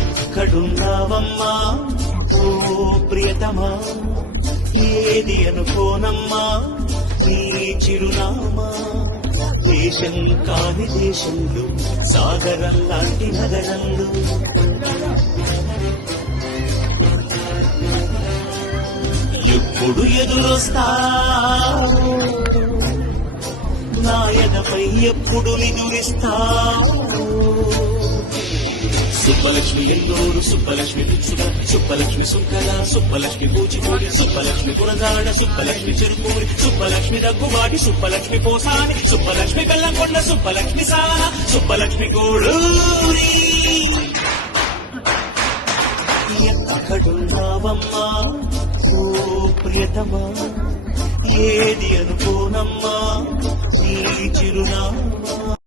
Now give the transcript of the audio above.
ఎక్కడున్నావమ్మా ఓ ప్రియతమా, ఏది అనుకోనమ్మా నీ చిరునామా. దేశం కాని దేశంలో సాగరం లాంటి నగరంలో ఎప్పుడు ఎదురొస్తావు, నాయనపై ఎప్పుడు నిదురిస్తావు. సుబ్బలక్ష్మి ఎల్లూరు, సుబ్బలక్ష్మి పిచ్చుడ, సుబ్బలక్ష్మి సుంకల, సుబ్బలక్ష్మి కూచిపూడి, సుబ్బలక్ష్మి పురదాడ, సుబ్బలక్ష్మి చెరుకూరి, సుబ్బలక్ష్మి దగ్గుబాటి, సుబ్బలక్ష్మి పోసాని, సుబ్బలక్ష్మి బెల్లంకొండ, సుబ్బలక్ష్మి సాన, సుబ్బలక్ష్మి కోడూరి. ఎక్కడున్నావమ్మా ఓ ప్రియతమా, ఏది అనుకోనమ్మా నీ చిరునామా.